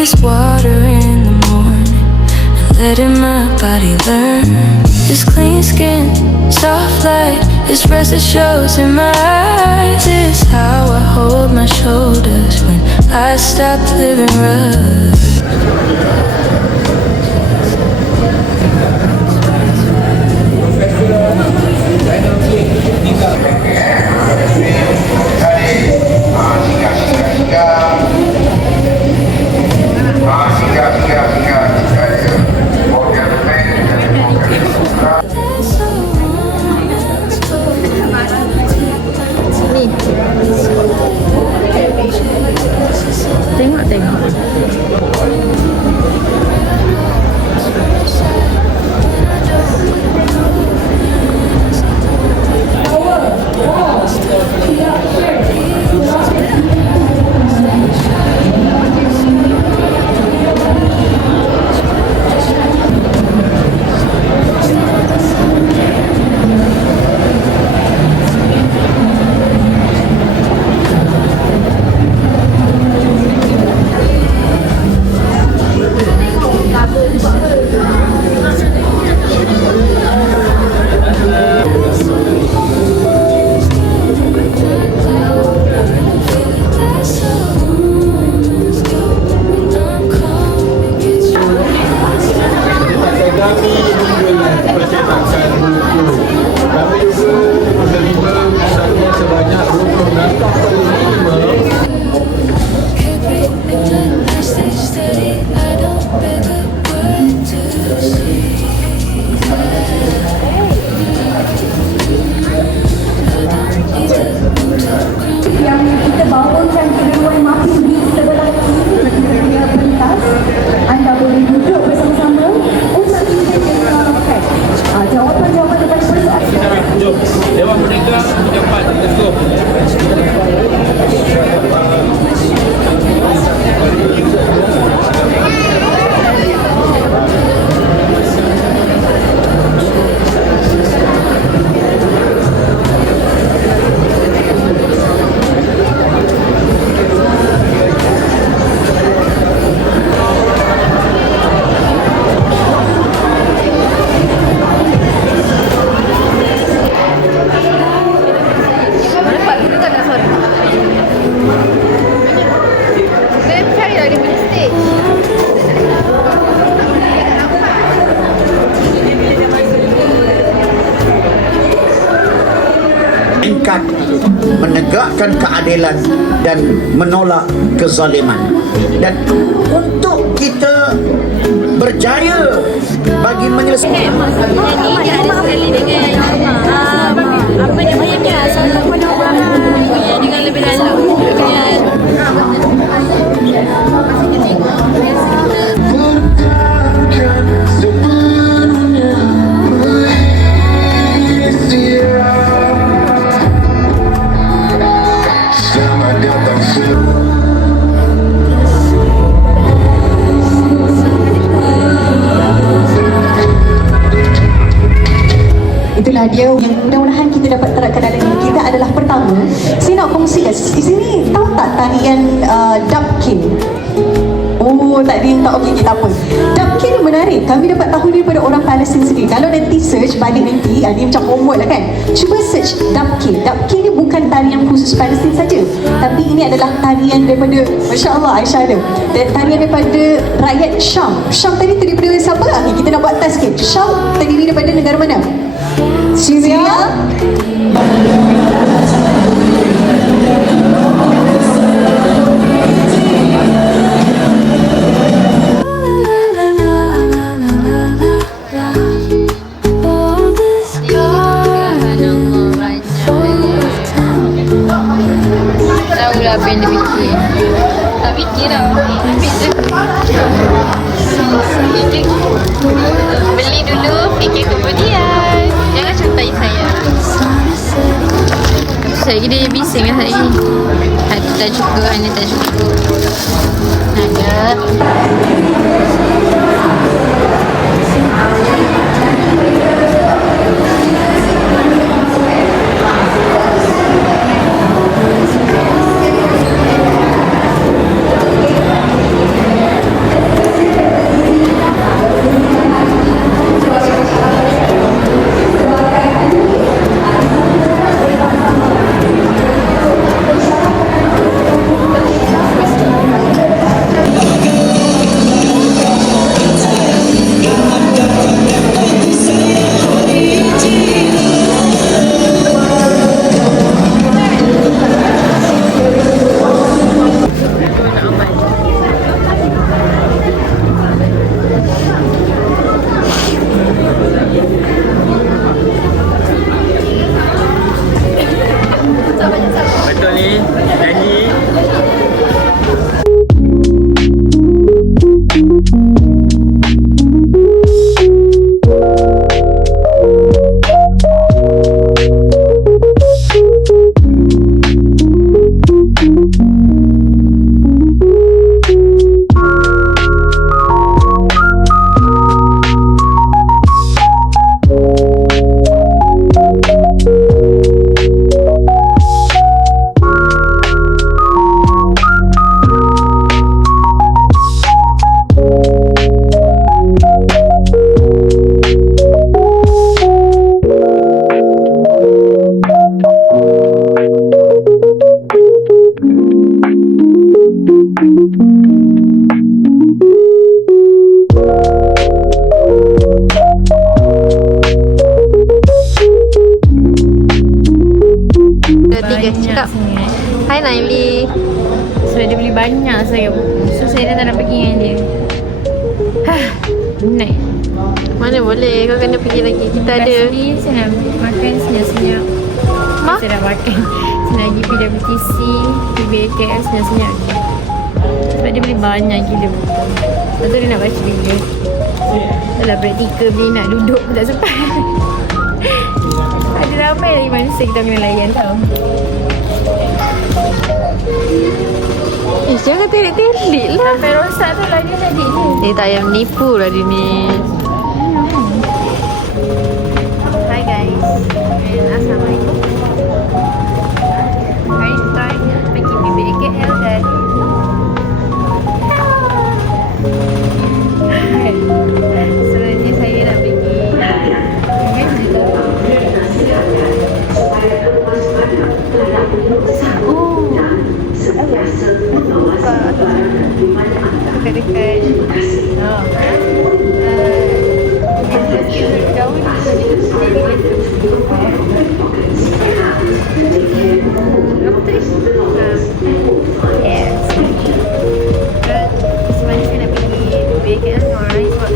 this water in the morning and letting my body learn. This clean skin, soft light, this rest that shows in my eyes. This is how I hold my shoulders when I stop living rough. menegakkan keadilan dan menolak kezaliman. Dan untuk kita berjaya bagi menyelesaikan apa namanya salah dengan lebih dalam. Itulah dia yang mudah-mudahan kita dapat terapkan dalam hidup kita adalah pertama, saya nak kongsi di sini, tahu tak tarian Dapkin? Oh, tak ada yang tak, okey, tak apa. Dapkin ni menarik, kami dapat tahu daripada orang Palestin sendiri. Kalau nanti search balik nanti, dia macam homework lah kan, cuba search Dapkin. Dapkin ni bukan tarian khusus Palestin saja, tapi ini adalah tarian daripada, Masya Allah Aisyah ada, tarian daripada rakyat Syam. Syam tadi daripada siapa? Okay, kita nak buat test sikit. Syam terdiri daripada negara mana? Syria. Apa yang dia fikir? Tak fikir lah. Beli dulu, fikir kemudian. Jangan contohi saya. Saya lagi dia bising kan hari ni. Hati tak cukup, hanya tak cukup. Ada. Naili. Sebab dia beli banyak saya. So saya dah tak nak pergi dengan dia. Penat. Mana boleh, kau kena pergi lagi. Kita ada. Pasti saya nak makan senyap-senyap. Saya dah makan. Saya nak pergi PWTC, PBKS senyap-senyap. Sebab dia beli banyak gila buku. Lepas tu dia nak baca juga. Dalam praktikal beli nak duduk pun tak sempat. Ada ramai lagi manusia kita kena layan tau. Jangan telik-telik lah. Sampai rosak tu lah dia tadi ni. Tak payah menipu lah dia ni. Hi guys. Assalamualaikum. Hari ni try pergi PBKL dan sebenarnya saya nak pergi dekat jauh apa tadi? Yes. Sebenarnya saya nak pergi BKL dengan orang lain sebab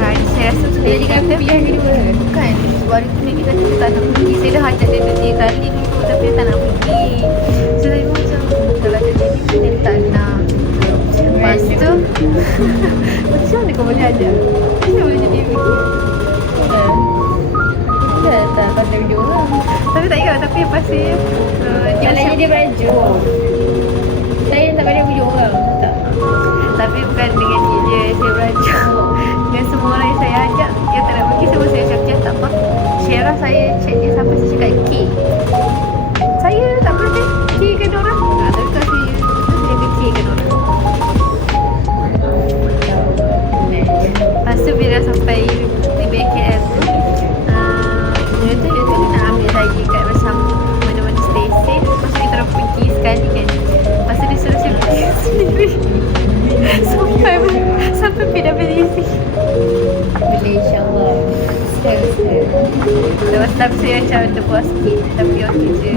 hari saya rasa saya jadi kata pilihan kedua. Bukan, sebab hari tu kita tak nak pergi. Saya dah ajak dia 2-3 kali dulu tapi dia tak nak pergi. So saya macam kalau ada jadi dia tak nak. Lepas tu macam mana kau boleh ajak? Macam boleh jadi pergi? Tak pada video orang. Tapi tak ingat, tapi pasti Maksudnya dia baju. Saya tak pandai video orang. Tak. tapi bukan dengan dia saya belajar dengan semua orang yang saya ajak yang tak nak pergi semua saya cakap tak apa. Syirah saya check dia sampai saya cakap K. Saya tak pernah K kan orang. Tapi kalau saya K kan orang. Lepas tu bila sampai di BKL tu dia nak ambil saya kat macam mana-mana stesen. Lepas tu kita orang pergi sekali kan. Lepas tu dia suruh saya pergi sendiri sampai PWTC. Boleh insyaAllah. Lepas tapi saya macam terpuas sikit. Tapi okey je.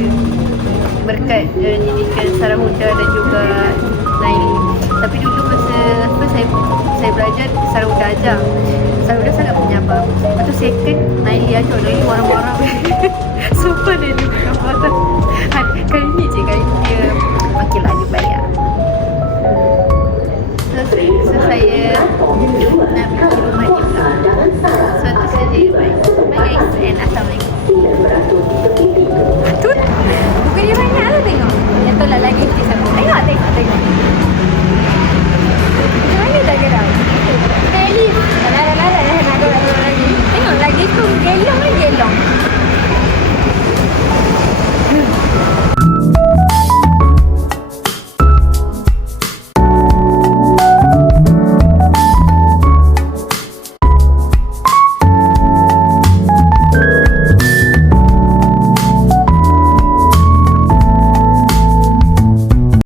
Berkat didikan Sarah Huda dan juga Naili. Tapi dulu masa saya belajar Sarah Huda ajar. Sarah Huda sangat penyabar. Lepas tu second Naili ajar. Naili marah-marah. Sumpah dia marah. Kali ni je kali ni dia okey lah dia bayar. So saya nak pergi rumah dia pula. So tu saja. Bye guys and Assalamualaikum. Tu bukan dia banyak lah tengok. Yang tolak lagi kita sama. Tengok.